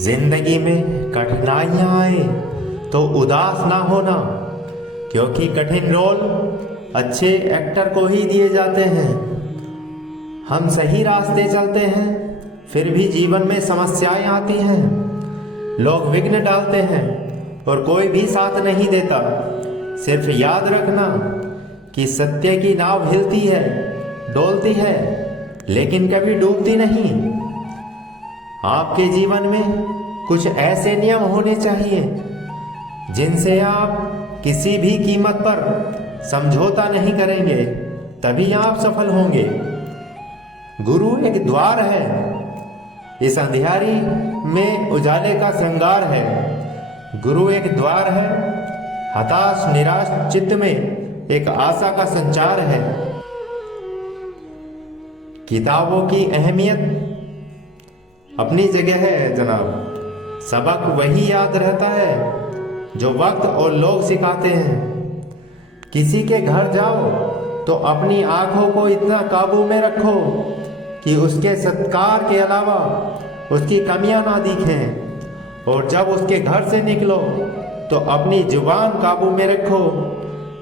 जिंदगी में कठिनाइयां आए तो उदास ना होना, क्योंकि कठिन रोल अच्छे एक्टर को ही दिए जाते हैं। हम सही रास्ते चलते हैं, फिर भी जीवन में समस्याएं आती हैं। लोग विघ्न डालते हैं और कोई भी साथ नहीं देता। सिर्फ याद रखना कि सत्य की नाव हिलती है, डोलती है, लेकिन कभी डूबती नहीं। आपके जीवन में कुछ ऐसे नियम होने चाहिए जिनसे आप किसी भी कीमत पर समझौता नहीं करेंगे, तभी आप सफल होंगे। गुरु एक द्वार है, इस अंधियारी में उजाले का श्रृंगार है। गुरु एक द्वार है, हताश निराश चित्त में एक आशा का संचार है। किताबों की अहमियत अपनी जगह है जनाब, सबक वही याद रहता है जो वक्त और लोग सिखाते हैं। किसी के घर जाओ तो अपनी आंखों को इतना काबू में रखो कि उसके सत्कार के अलावा उसकी कमियां ना दिखें, और जब उसके घर से निकलो तो अपनी जुबान काबू में रखो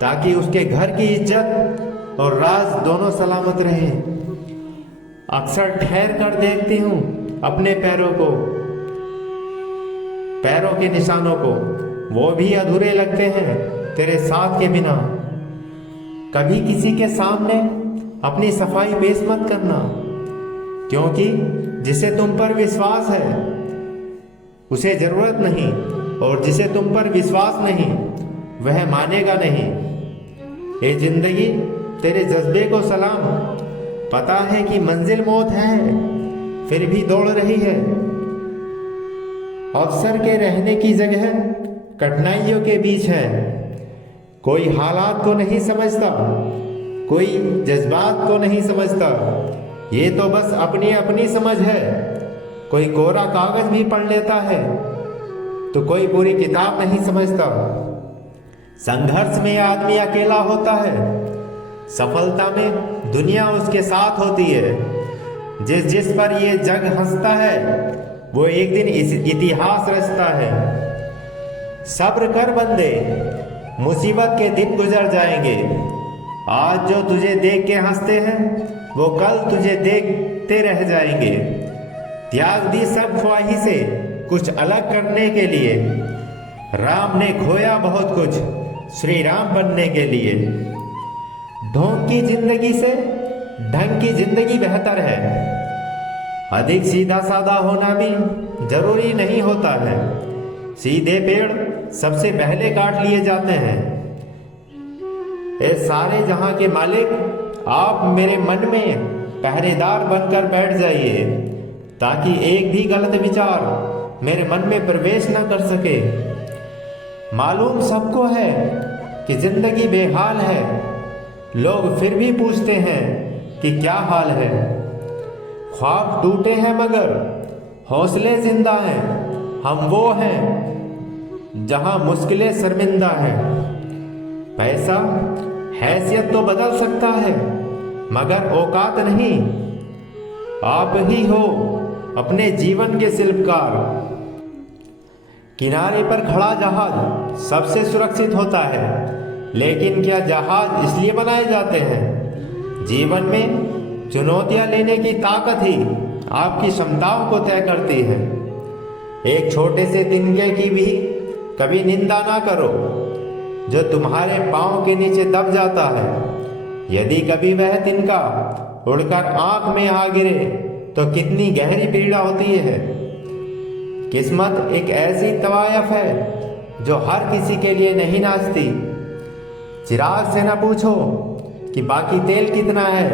ताकि उसके घर की इज्जत और राज दोनों सलामत रहें। अक्सर ठहर कर देखती हूँ अपने पैरों के निशानों को, वो भी अधूरे लगते हैं तेरे साथ के बिना। कभी किसी के सामने अपनी सफाई पेश मत करना, क्योंकि जिसे तुम पर विश्वास है उसे जरूरत नहीं, और जिसे तुम पर विश्वास नहीं वह मानेगा नहीं। ये जिंदगी तेरे जज्बे को सलाम, पता है कि मंजिल मौत है, फिर भी दौड़ रही है। अवसर के रहने की जगह कठिनाइयों के बीच है। कोई हालात को नहीं समझता, कोई जज्बात को नहीं समझता, ये तो बस अपनी अपनी समझ है। कोई कोरा कागज भी पढ़ लेता है तो कोई पूरी किताब नहीं समझता। संघर्ष में आदमी अकेला होता है, सफलता में दुनिया उसके साथ होती है। जिस पर ये जग हंसता है वो एक दिन इस इतिहास रचता है। सब्र कर बंदे, मुसीबत के दिन गुजर जाएंगे। आज जो तुझे देख के हंसते हैं वो कल तुझे देखते रह जाएंगे। त्याग दी सब ख्वाहिशें कुछ अलग करने के लिए। राम ने खोया बहुत कुछ श्री राम बनने के लिए। ढोंग की जिंदगी से ढंग की जिंदगी बेहतर है। अधिक सीधा साधा होना भी जरूरी नहीं होता है। सीधे पेड़ सबसे पहले काट लिए जाते हैं। ए सारे जहां के मालिक, आप मेरे मन में पहरेदार बनकर बैठ जाइए ताकि एक भी गलत विचार मेरे मन में प्रवेश न कर सके। मालूम सबको है कि जिंदगी बेहाल है, लोग फिर भी पूछते हैं कि क्या हाल है। ख्वाब टूटे हैं मगर हौसले जिंदा हैं। हम वो हैं जहां मुश्किलें शर्मिंदा हैं। पैसा हैसियत तो बदल सकता है मगर औकात नहीं। आप ही हो अपने जीवन के शिल्पकार। किनारे पर खड़ा जहाज सबसे सुरक्षित होता है, लेकिन क्या जहाज इसलिए बनाए जाते हैं? जीवन में चुनौतियां लेने की ताकत ही आपकी क्षमताओं को तय करती है। एक छोटे से तिनके की भी कभी निंदा ना करो जो तुम्हारे पांव के नीचे दब जाता है। यदि कभी वह तिनका उड़कर आंख में आ गिरे तो कितनी गहरी पीड़ा होती है। किस्मत एक ऐसी तवायफ है जो हर किसी के लिए नहीं नाचती। चिराग से ना पूछो कि बाकी तेल कितना है,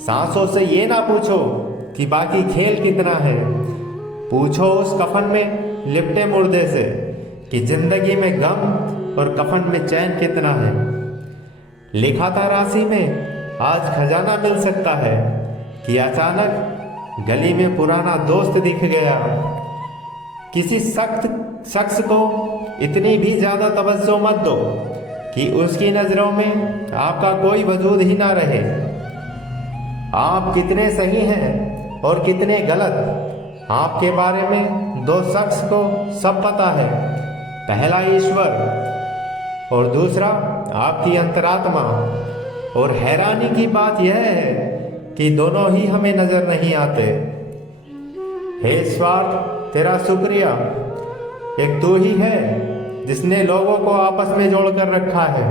सांसों से ये ना पूछो कि बाकी खेल कितना है। पूछो उस कफन में लिपटे मुर्दे से कि जिंदगी में गम और कफन में चैन कितना है। लिखा था राशि में आज खजाना मिल सकता है कि अचानक गली में पुराना दोस्त दिख गया। किसी सख्त शख्स को इतनी भी ज्यादा तवज्जो मत दो कि उसकी नजरों में आपका कोई वजूद ही ना रहे। आप कितने सही हैं और कितने गलत आपके बारे में दो शख्स को सब पता है, पहला ईश्वर और दूसरा आपकी अंतरात्मा। और हैरानी की बात यह है कि दोनों ही हमें नजर नहीं आते। हे ईश्वर, तेरा शुक्रिया, एक तू ही है जिसने लोगों को आपस में जोड़कर रखा है।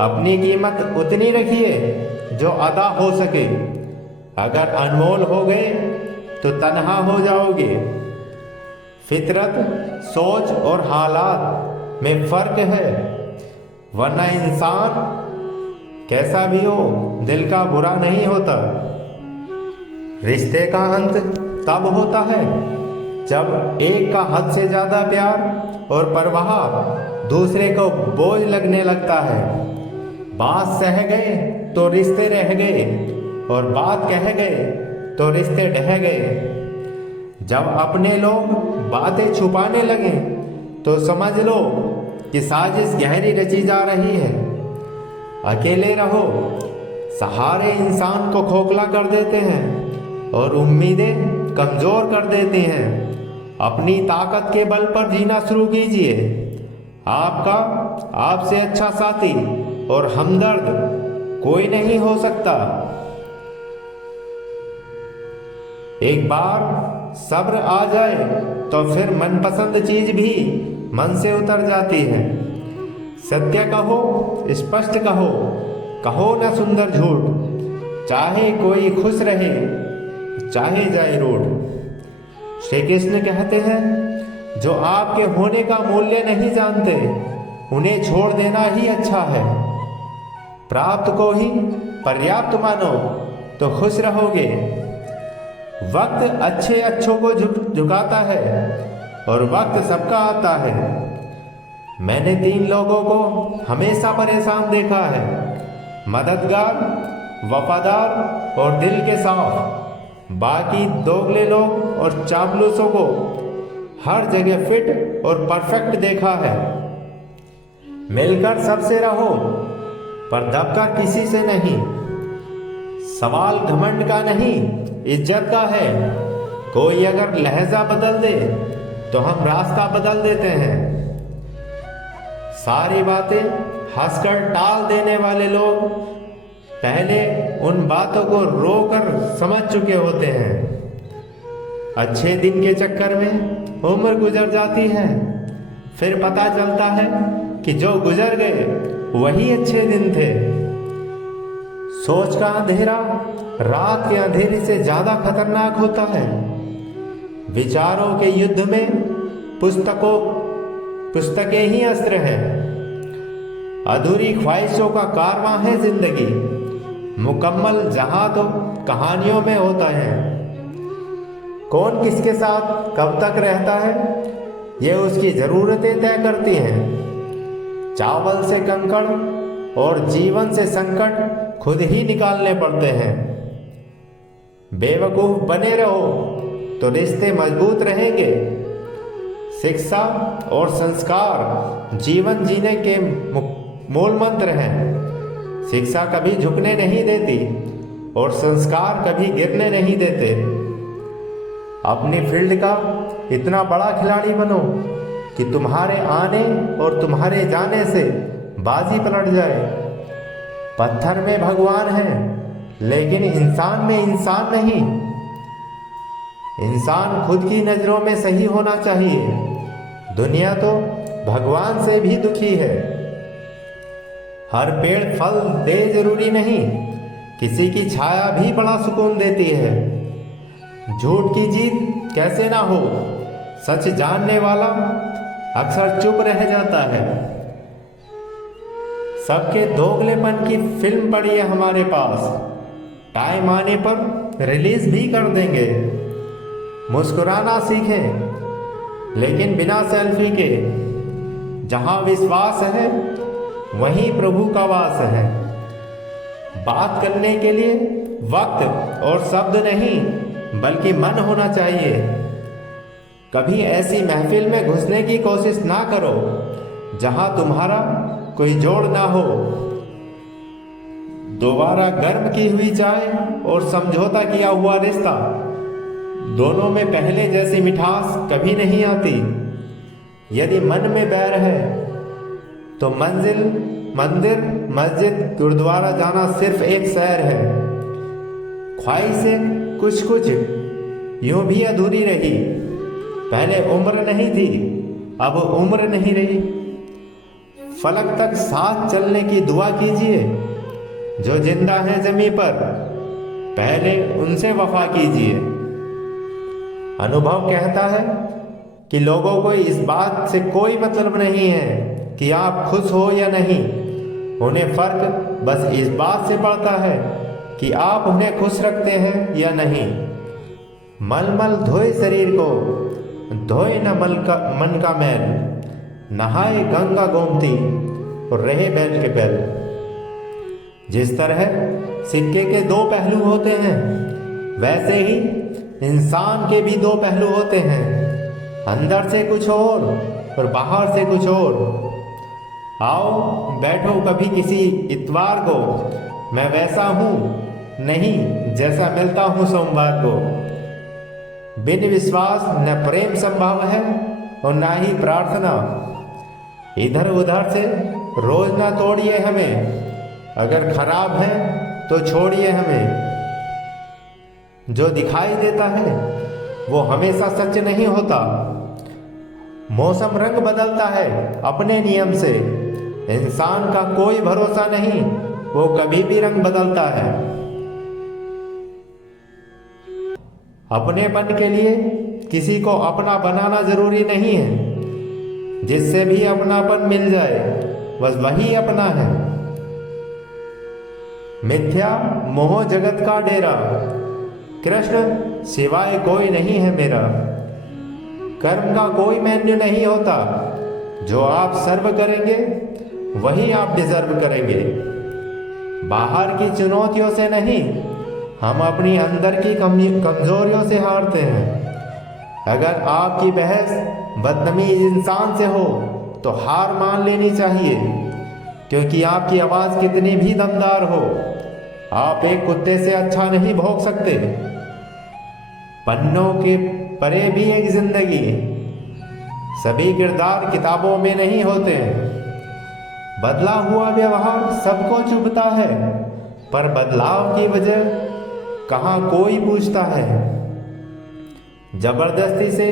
अपनी कीमत उतनी रखिए जो अदा हो सके। अगर अनमोल हो गए तो तन्हा हो जाओगे। फितरत, सोच और हालात में फर्क है, वरना इंसान कैसा भी हो दिल का बुरा नहीं होता। रिश्ते का अंत तब होता है जब एक का हद से ज्यादा प्यार और परवाह दूसरे को बोझ लगने लगता है। बात सह गए तो रिश्ते रह गए और बात कह गए तो रिश्ते ढह गए। जब अपने लोग बातें छुपाने लगे तो समझ लो कि साजिश गहरी रची जा रही है। अकेले रहो, सहारे इंसान को खोखला कर देते हैं और उम्मीदें कमजोर कर देते हैं। अपनी ताकत के बल पर जीना शुरू कीजिए। आपका आपसे अच्छा साथी और हमदर्द कोई नहीं हो सकता। एक बार सब्र आ जाए तो फिर मनपसंद चीज भी मन से उतर जाती है। सत्य कहो, स्पष्ट कहो, कहो ना सुंदर झूठ, चाहे कोई खुश रहे चाहे जाए रूठ। श्री कृष्ण कहते हैं, जो आपके होने का मूल्य नहीं जानते उन्हें छोड़ देना ही अच्छा है। प्राप्त को ही पर्याप्त मानो तो खुश रहोगे। वक्त अच्छे अच्छों को झुकाता है और वक्त सबका आता है। मैंने 3 लोगों को हमेशा परेशान देखा है, मददगार, वफादार और दिल के साफ। बाकी दोगले लोग और चापलूसों को हर जगह फिट और परफेक्ट देखा है। मिलकर सबसे रहो पर दबकर किसी से नहीं। सवाल घमंड का नहीं, इज्जत का है। कोई अगर लहजा बदल दे तो हम रास्ता बदल देते हैं। सारी बातें हंसकर टाल देने वाले लोग पहले उन बातों को रोकर समझ चुके होते हैं। अच्छे दिन के चक्कर में उम्र गुजर जाती है, फिर पता चलता है कि जो गुजर गए वही अच्छे दिन थे। सोच का अंधेरा रात के अंधेरे से ज्यादा खतरनाक होता है। विचारों के युद्ध में पुस्तकें ही अस्त्र हैं। अधूरी ख्वाहिशों का कारवां है जिंदगी। मुकम्मल जहां तो कहानियों में होता है। कौन किसके साथ कब तक रहता है ये उसकी जरूरतें तय करती हैं। चावल से कंकड़ और जीवन से संकट खुद ही निकालने पड़ते हैं। बेवकूफ बने रहो तो रिश्ते मजबूत रहेंगे। शिक्षा और संस्कार जीवन जीने के मूल मंत्र हैं। शिक्षा कभी झुकने नहीं देती और संस्कार कभी गिरने नहीं देते। अपनी फील्ड का इतना बड़ा खिलाड़ी बनो कि तुम्हारे आने और तुम्हारे जाने से बाजी पलट जाए। पत्थर में भगवान है लेकिन इंसान में इंसान नहीं। इंसान खुद की नजरों में सही होना चाहिए। दुनिया तो भगवान से भी दुखी है। हर पेड़ फल दे जरूरी नहीं, किसी की छाया भी बड़ा सुकून देती है। झूठ की जीत कैसे ना हो, सच जानने वाला अक्सर चुप रह जाता है। सबके दोगलेपन की फिल्म पड़ी है हमारे पास, टाइम आने पर रिलीज भी कर देंगे। मुस्कुराना सीखें लेकिन बिना सेल्फी के। जहां विश्वास है वहीं प्रभु का वास है। बात करने के लिए वक्त और शब्द नहीं बल्कि मन होना चाहिए। कभी ऐसी महफिल में घुसने की कोशिश ना करो जहां तुम्हारा कोई जोड़ ना हो। दोबारा गर्म की हुई चाय और समझौता किया हुआ रिश्ता दोनों में पहले जैसी मिठास कभी नहीं आती। यदि मन में बैर है तो मंदिर, मस्जिद, गुरुद्वारा जाना सिर्फ एक सैर है। ख्वाहिशें कुछ यूं भी अधूरी रही। पहले उम्र नहीं थी, अब उम्र नहीं रही। फलक तक साथ चलने की दुआ कीजिए। जो जिंदा है जमीन पर, पहले उनसे वफा कीजिए। अनुभव कहता है कि लोगों को इस बात से कोई मतलब नहीं है कि आप खुश हो या नहीं। उन्हें फर्क बस इस बात से पड़ता है कि आप उन्हें खुश रखते हैं या नहीं। मलमल धोए शरीर को, धोए न मन का मैल। नहाए गंगा गोमती और रहे बैल के बैल। जिस तरह सिक्के के दो पहलू होते हैं, वैसे ही इंसान के भी दो पहलू होते हैं। अंदर से कुछ और बाहर से कुछ और। आओ बैठो कभी किसी इतवार को, मैं वैसा हूँ नहीं जैसा मिलता हूँ सोमवार को। बिन विश्वास न प्रेम संभव है और ना ही प्रार्थना। इधर उधर से रोज ना तोड़िए हमें, अगर खराब है तो छोड़िए हमें। जो दिखाई देता है वो हमेशा सच नहीं होता। मौसम रंग बदलता है अपने नियम से। इंसान का कोई भरोसा नहीं, वो कभी भी रंग बदलता है। अपनेपन के लिए किसी को अपना बनाना जरूरी नहीं है। जिससे भी अपनापन मिल जाए बस वही अपना है। मिथ्या मोह जगत का डेरा, कृष्ण सिवाय कोई नहीं है मेरा। कर्म का कोई मेन्यू नहीं होता। जो आप सर्व करेंगे वही आप डिजर्व करेंगे। बाहर की चुनौतियों से नहीं, हम अपनी अंदर की कमजोरियों से हारते हैं। अगर आपकी बहस बदतमीज इंसान से हो तो हार मान लेनी चाहिए, क्योंकि आपकी आवाज़ कितनी भी दमदार हो, आप एक कुत्ते से अच्छा नहीं भौंक सकते। पन्नों के परे भी एक जिंदगी। सभी किरदार किताबों में नहीं होते। बदला हुआ व्यवहार सबको चुभता है, पर बदलाव की वजह कहाँ कोई पूछता है। जबरदस्ती से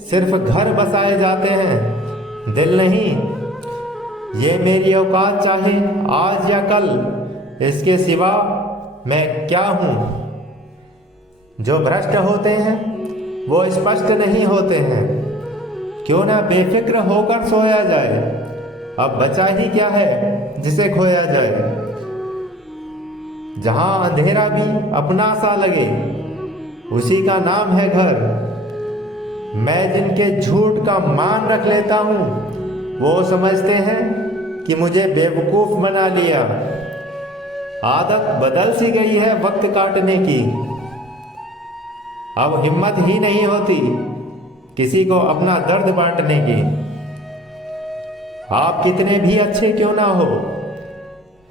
सिर्फ घर बसाए जाते हैं, दिल नहीं। ये मेरी औकात चाहे आज या कल, इसके सिवा मैं क्या हूँ। जो भ्रष्ट होते हैं वो स्पष्ट नहीं होते हैं। क्यों ना बेफिक्र होकर सोया जाए, अब बचा ही क्या है जिसे खोया जाए। जहां अंधेरा भी अपना सा लगे, उसी का नाम है घर। मैं जिनके झूठ का मान रख लेता हूँ, वो समझते हैं कि मुझे बेवकूफ बना लिया। आदत बदल सी गई है वक्त काटने की। अब हिम्मत ही नहीं होती किसी को अपना दर्द बांटने की। आप कितने भी अच्छे क्यों ना हो,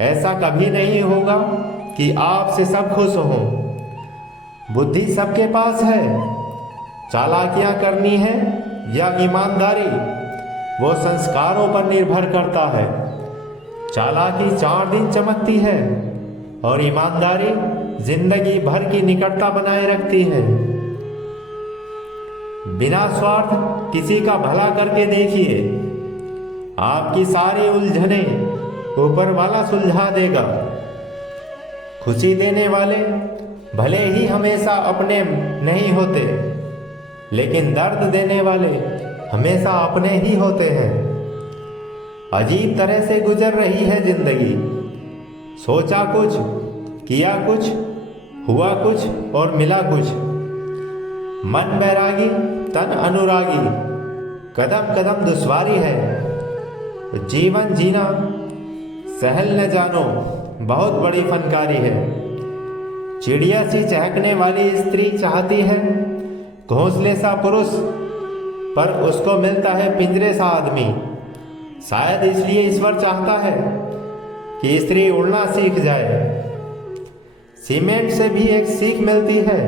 ऐसा कभी नहीं होगा कि आपसे सब खुश हों। बुद्धि सबके पास है, चालाकियां करनी है या ईमानदारी, वो संस्कारों पर निर्भर करता है। चालाकी 4 दिन चमकती है और ईमानदारी जिंदगी भर की निकटता बनाए रखती है। बिना स्वार्थ किसी का भला करके देखिए, आपकी सारी उलझने ऊपर वाला सुलझा देगा। खुशी देने वाले भले ही हमेशा अपने नहीं होते, लेकिन दर्द देने वाले हमेशा अपने ही होते हैं। अजीब तरह से गुजर रही है जिंदगी। सोचा कुछ, किया कुछ, हुआ कुछ और मिला कुछ। मन बैरागी तन अनुरागी, कदम कदम दुश्वारी है। जीवन जीना सहल न जानो, बहुत बड़ी फनकारी है। चिड़िया सी चहकने वाली स्त्री चाहती है घोंसले सा पुरुष, पर उसको मिलता है पिंजरे सा आदमी। शायद इसलिए ईश्वर चाहता है कि स्त्री उड़ना सीख जाए। सीमेंट से भी एक सीख मिलती है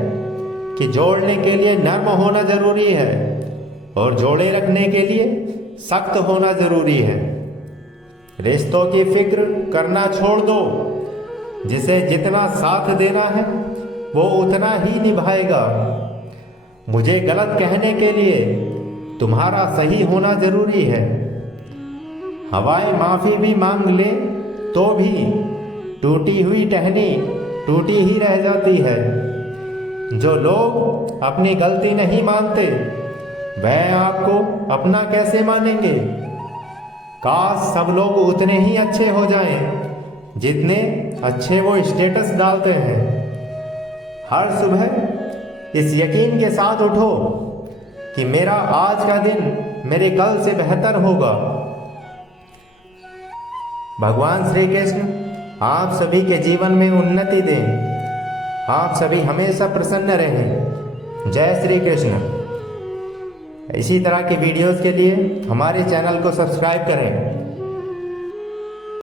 कि जोड़ने के लिए नर्म होना जरूरी है और जोड़े रखने के लिए सख्त होना जरूरी है। रिश्तों की फिक्र करना छोड़ दो। जिसे जितना साथ देना है वो उतना ही निभाएगा। मुझे गलत कहने के लिए तुम्हारा सही होना जरूरी है। हवाएं माफी भी मांग ले तो भी टूटी हुई टहनी टूटी ही रह जाती है। जो लोग अपनी गलती नहीं मानते वह आपको अपना कैसे मानेंगे। काश सब लोग उतने ही अच्छे हो जाएं जितने अच्छे वो स्टेटस डालते हैं। हर सुबह इस यकीन के साथ उठो कि मेरा आज का दिन मेरे कल से बेहतर होगा। भगवान श्री कृष्ण आप सभी के जीवन में उन्नति दें। आप सभी हमेशा प्रसन्न रहें। जय श्री कृष्ण। इसी तरह की वीडियोस के लिए हमारे चैनल को सब्सक्राइब करें।